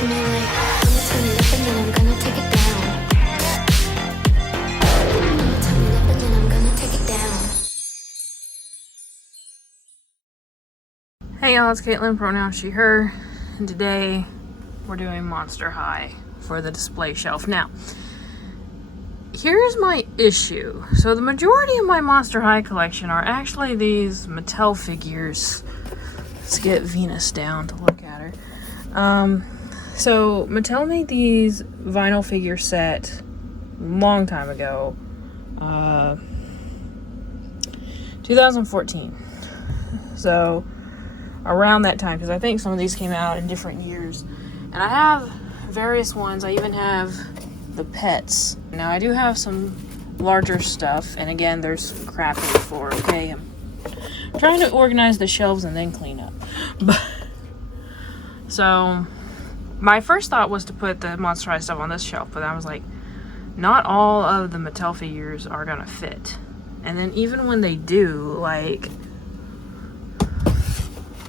to me like, I'ma turn it up and then I'm gonna take it down. I'ma turn it up and then I'm gonna take it down. Hey y'all, it's Caitlin, pronoun she, her, and today we're doing Monster High for the display shelf. Now, here's my issue. So the majority of my Monster High collection are actually these Mattel figures. Let's get Venus down to look at her. So Mattel made these vinyl figure set long time ago. 2014. So around that time, because I think some of these came out in different years. And I have various ones. I even have the pets. Now I do have some larger stuff, and again, there's crap on the floor, okay? I'm trying to organize the shelves and then clean up. But so my first thought was to put the Monster High stuff on this shelf, but I was like, not all of the Mattel figures are gonna fit. And then even when they do, like,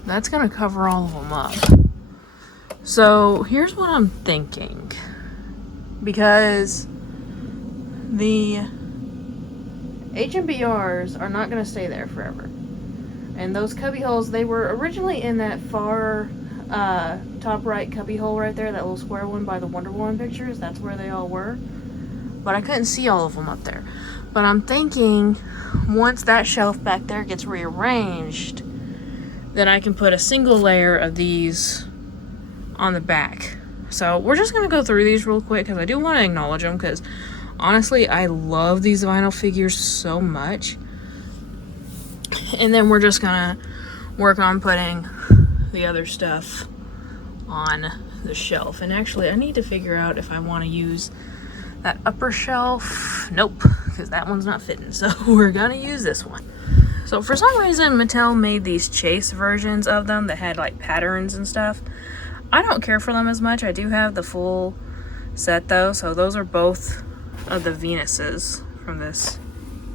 that's gonna cover all of them up. So here's what I'm thinking, because the HMBRs are not gonna stay there forever, and those cubby holes, they were originally in that far top right cubby hole right there, that little square one by the Wonder Woman pictures. That's where they all were, but I couldn't see all of them up there. But I'm thinking once that shelf back there gets rearranged, then I can put a single layer of these on the back. So we're just going to go through these real quick because I do want to acknowledge them, because honestly I love these vinyl figures so much. And then we're just going to work on putting the other stuff on the shelf. And actually I need to figure out if I want to use that upper shelf. Nope, because that one's not fitting. So we're going to use this one. So for some reason, Mattel made these chase versions of them that had like patterns and stuff. I don't care for them as much. I do have the full set though. So those are both of the Venuses from this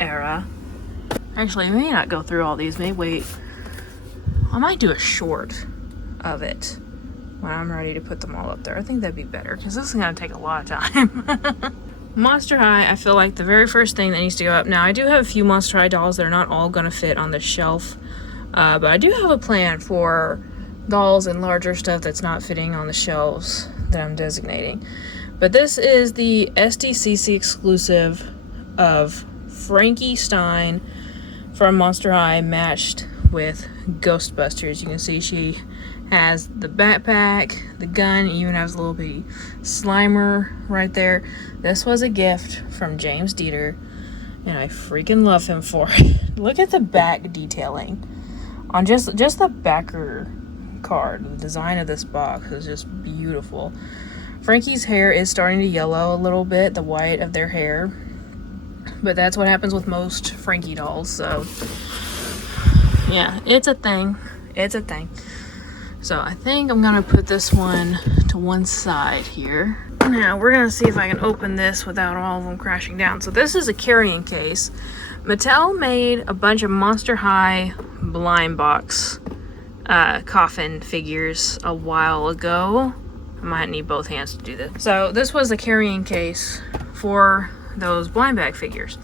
era. Actually, I may not go through all these. Maybe wait. I might do a short of it when I'm ready to put them all up there. I think that'd be better, because this is going to take a lot of time. Monster High, I feel like the very first thing that needs to go up. Now, I do have a few Monster High dolls that are not all going to fit on the shelf. But I do have a plan for dolls and larger stuff that's not fitting on the shelves that I'm designating. But this is the SDCC exclusive of Frankie Stein from Monster High, matched with Ghostbusters. You can see she has the backpack, the gun, even has a little bitty Slimer right there. This was a gift from James Dieter, and I freaking love him for it. Look at the back detailing on just the backer card. The design of this box is just beautiful. Frankie's hair is starting to yellow a little bit, the white of their hair, but that's what happens with most Frankie dolls. So yeah, it's a thing. It's a thing. So I think I'm gonna put this one to one side here. Now we're gonna see if I can open this without all of them crashing down. So this is a carrying case. Mattel made a bunch of Monster High blind box coffin figures a while ago. I might need both hands to do this. So this was the carrying case for those blind bag figures.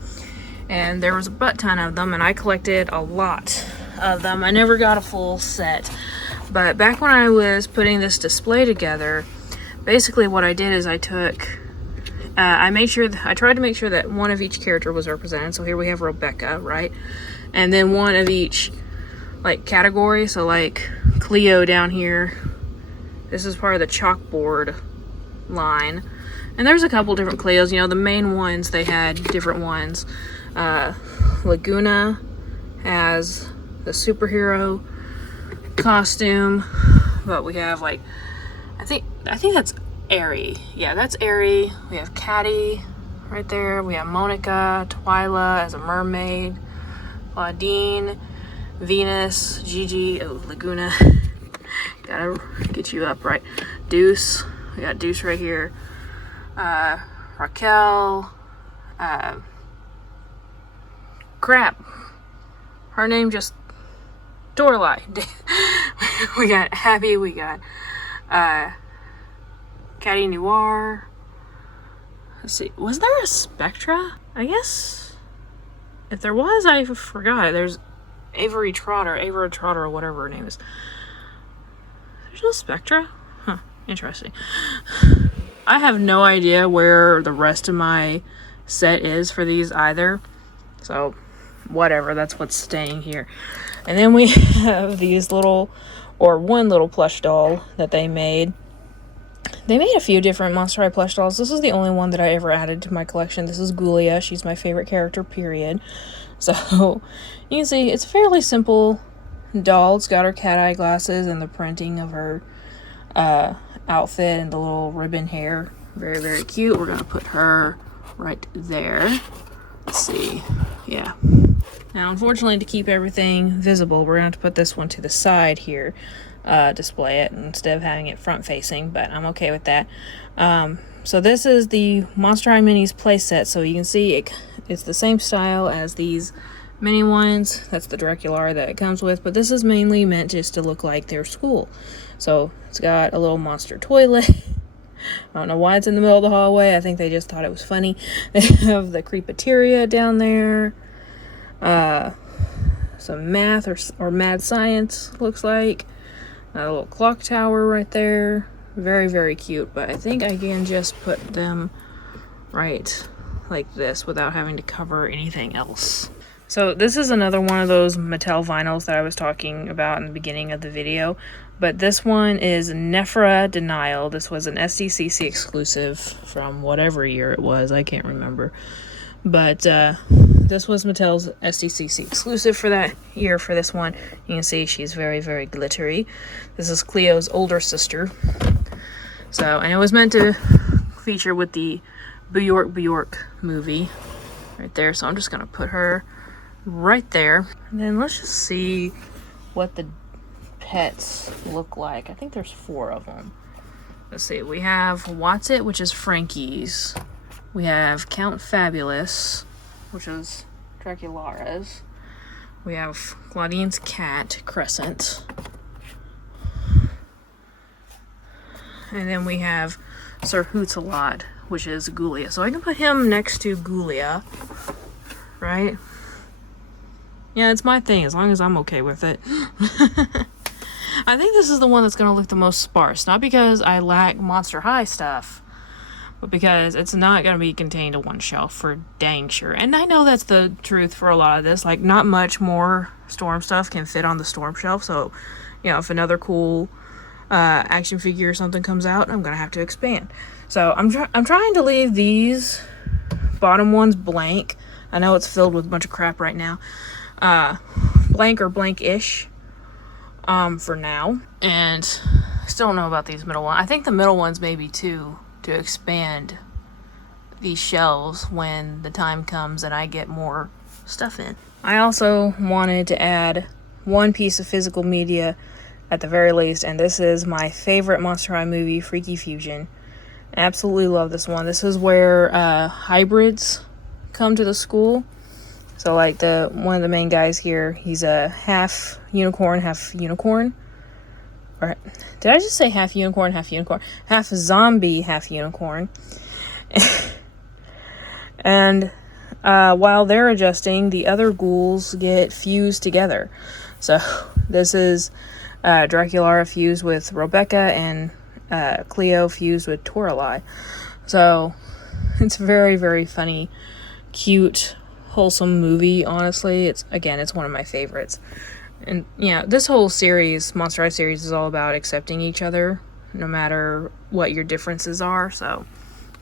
And there was a butt ton of them, and I collected a lot of them. I never got a full set. But back when I was putting this display together, basically what I did is I took, I tried to make sure that one of each character was represented. So here we have Rebecca, right? And then one of each, like, category. So like Cleo down here, this is part of the chalkboard line. And there's a couple different Cleos, you know, the main ones, they had different ones. Laguna has the superhero costume, but we have, like, I think that's Airy. Yeah, that's Airy. We have Caddy right there. We have Monica, Twyla as a mermaid, Claudine, Venus, Gigi, oh, Laguna. Gotta get you up, right? Deuce. We got Deuce right here. Raquel. Crap. Her name just Dorlai. We got Abby. We got Caddy Noir. Let's see, was there a Spectra? I guess if there was, I forgot. There's Ava Trotter, or whatever her name is. There's no Spectra? Huh, interesting. I have no idea where the rest of my set is for these either. So, whatever, that's what's staying here. And then we have these one little plush doll that they made. They made a few different Monster High plush dolls. This is the only one that I ever added to my collection. This is Ghoulia. She's my favorite character, period. So, you can see, it's a fairly simple doll. It's got her cat eye glasses and the printing of her outfit and the little ribbon hair. Very, very cute. We're going to put her right there. Let's see. Yeah. Now, unfortunately, to keep everything visible, we're going to have to put this one to the side here. Display it instead of having it front facing, but I'm okay with that. So this is the Monster High Minis playset, so you can see it's the same style as these mini ones. That's the Dracula that it comes with, but this is mainly meant just to look like their school. So it's got a little monster toilet. I don't know why it's in the middle of the hallway. I think they just thought it was funny. They have the creepateria down there. Some math or mad science, looks like. A little clock tower right there. Very, very cute, but I think I can just put them right like this without having to cover anything else. So this is another one of those Mattel vinyls that I was talking about in the beginning of the video, but this one is Nephra Denial. This was an SDCC exclusive from whatever year it was, I can't remember. But this was Mattel's SDCC exclusive for that year for this one. You can see she's very, very glittery. This is Cleo's older sister. So, and it was meant to feature with the Bjork movie right there. So I'm just going to put her right there. And then let's just see what the pets look like. I think there's 4 of them. Let's see. We have What's It, which is Frankie's. We have Count Fabulous, which is Dracula's. We have Claudine's cat, Crescent. And then we have Sir Hoots-a-Lot, which is Ghoulia. So I can put him next to Ghoulia, right? Yeah, it's my thing, as long as I'm okay with it. I think this is the one that's going to look the most sparse. Not because I lack Monster High stuff, but because it's not going to be contained to one shelf for dang sure. And I know that's the truth for a lot of this. Like, not much more Storm stuff can fit on the Storm shelf. So, you know, if another cool action figure or something comes out, I'm going to have to expand. So, I'm trying to leave these bottom ones blank. I know it's filled with a bunch of crap right now. Blank or blank-ish for now. And I still don't know about these middle ones. I think the middle ones maybe too, to expand these shelves when the time comes and I get more stuff in. I also wanted to add one piece of physical media at the very least, and this is my favorite Monster High movie, Freaky Fusion. Absolutely love this one. This is where hybrids come to the school. So like one of the main guys here, he's a half unicorn, half unicorn. Or did I just say half unicorn, half unicorn? Half zombie, half unicorn. And while they're adjusting, the other ghouls get fused together. So this is Dracula fused with Rebecca and Cleo fused with Toralei. So it's very, very funny, cute, wholesome movie. Honestly, it's one of my favorites. And yeah, this whole series, Monster High series, is all about accepting each other no matter what your differences are. So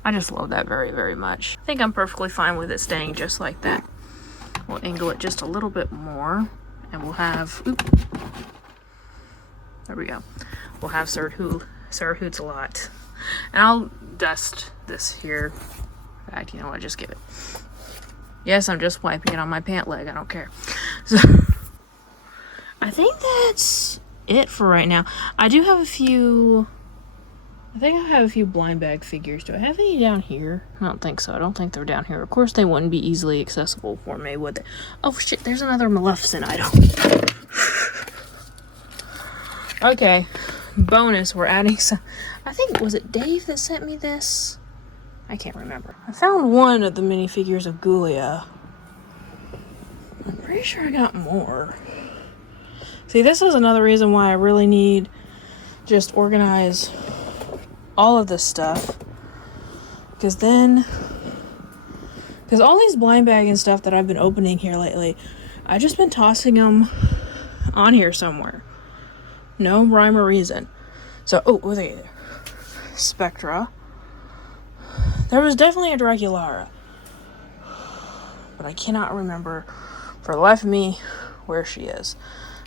I just love that very, very much. I think I'm perfectly fine with it staying just like that. We'll angle it just a little bit more, and we'll have, there we go. We'll have Sir Hoots-a-Lot. And I'll dust this here. In fact, you know what, just give it. Yes, I'm just wiping it on my pant leg. I don't care. So I think that's it for right now. I do have a few... I think I have a few blind bag figures. Do I have any down here? I don't think so. I don't think they're down here. Of course, they wouldn't be easily accessible for me, would they? Oh, shit. There's another Maleficent item. Okay. bonus, we're adding some. I think, was it Dave that sent me this? I can't remember. I found one of the minifigures of Ghoulia. I'm pretty sure I got more. See, this is another reason why I really need just organize all of this stuff. Because all these blind bag and stuff that I've been opening here lately, I've just been tossing them on here somewhere. No rhyme or reason. So, oh, there. Spectra. There was definitely a Draculara. But I cannot remember for the life of me where she is.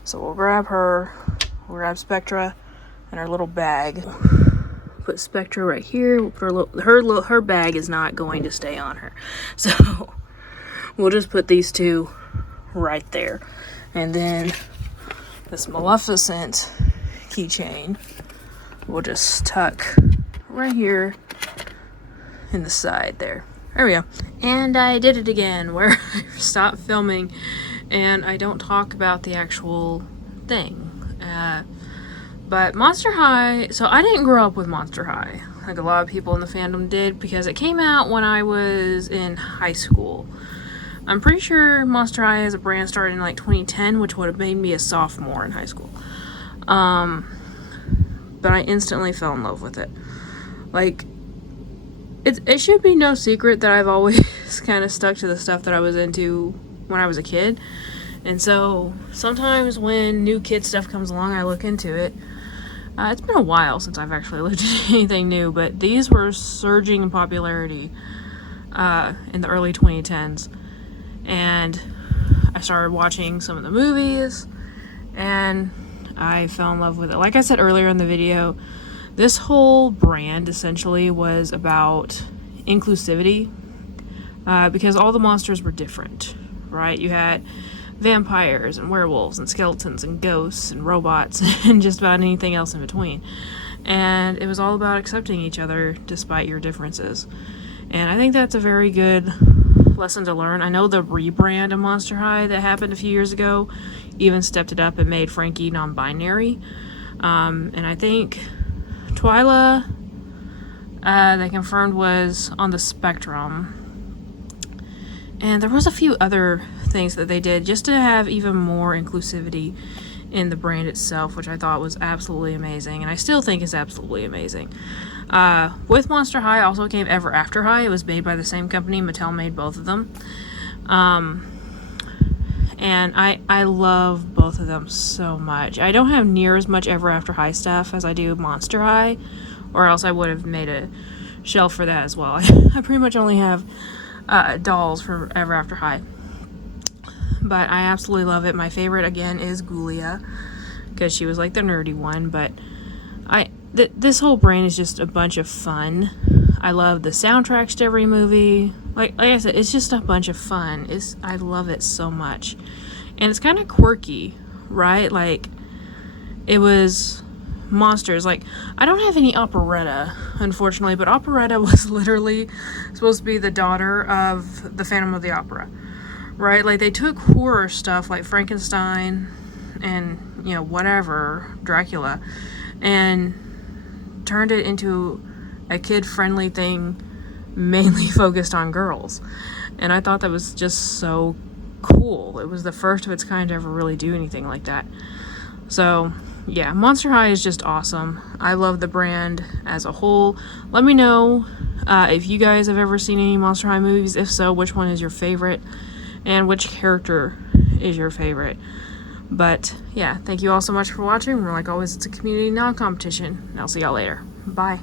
So we'll grab her, we'll grab Spectra and her little bag. Put Spectra right here. We'll put her bag is not going to stay on her. So we'll just put these two right there. And then this Maleficent keychain we'll just tuck right here in the side there. There we go. And I did it again, where I stopped filming and I don't talk about the actual thing. But Monster High, so I didn't grow up with Monster High like a lot of people in the fandom did, because it came out when I was in high school. I'm pretty sure Monster High as a brand started in like 2010, which would have made me a sophomore in high school. But I instantly fell in love with it. Like, it should be no secret that I've always kind of stuck to the stuff that I was into when I was a kid. And so sometimes when new kid stuff comes along, I look into it. It's been a while since I've actually looked at anything new, but these were surging in popularity in the early 2010s. And I started watching some of the movies, and I fell in love with it. Like I said earlier in the video, this whole brand essentially was about inclusivity, because all the monsters were different, right? You had vampires and werewolves and skeletons and ghosts and robots and just about anything else in between. And it was all about accepting each other despite your differences. And I think that's a very good lesson to learn. I know the rebrand of Monster High that happened a few years ago even stepped it up and made Frankie non-binary. And I think Twyla, they confirmed, was on the spectrum. And there was a few other things that they did just to have even more inclusivity in the brand itself, which I thought was absolutely amazing, and I still think is absolutely amazing. With Monster High also came Ever After High. It was made by the same company. Mattel made both of them. And I love both of them so much. I don't have near as much Ever After High stuff as I do Monster High, or else I would have made a shelf for that as well. I pretty much only have dolls for Ever After High. But I absolutely love it. My favorite, again, is Ghoulia, because she was like the nerdy one. But this whole brand is just a bunch of fun. I love the soundtracks to every movie. Like I said, it's just a bunch of fun. I love it so much. And it's kind of quirky, right? Like, it was monsters. Like, I don't have any operetta, unfortunately, but operetta was literally supposed to be the daughter of the Phantom of the Opera, right? Like, they took horror stuff like Frankenstein and, you know, whatever, Dracula, and turned it into a kid-friendly thing mainly focused on girls. And I thought that was just so cool. It was the first of its kind to ever really do anything like that. So yeah, Monster High is just awesome. I love the brand as a whole. Let me know if you guys have ever seen any Monster High movies. If so, which one is your favorite and which character is your favorite. But yeah, thank you all so much for watching. Like always, it's a community, non-competition. And I'll see y'all later. Bye.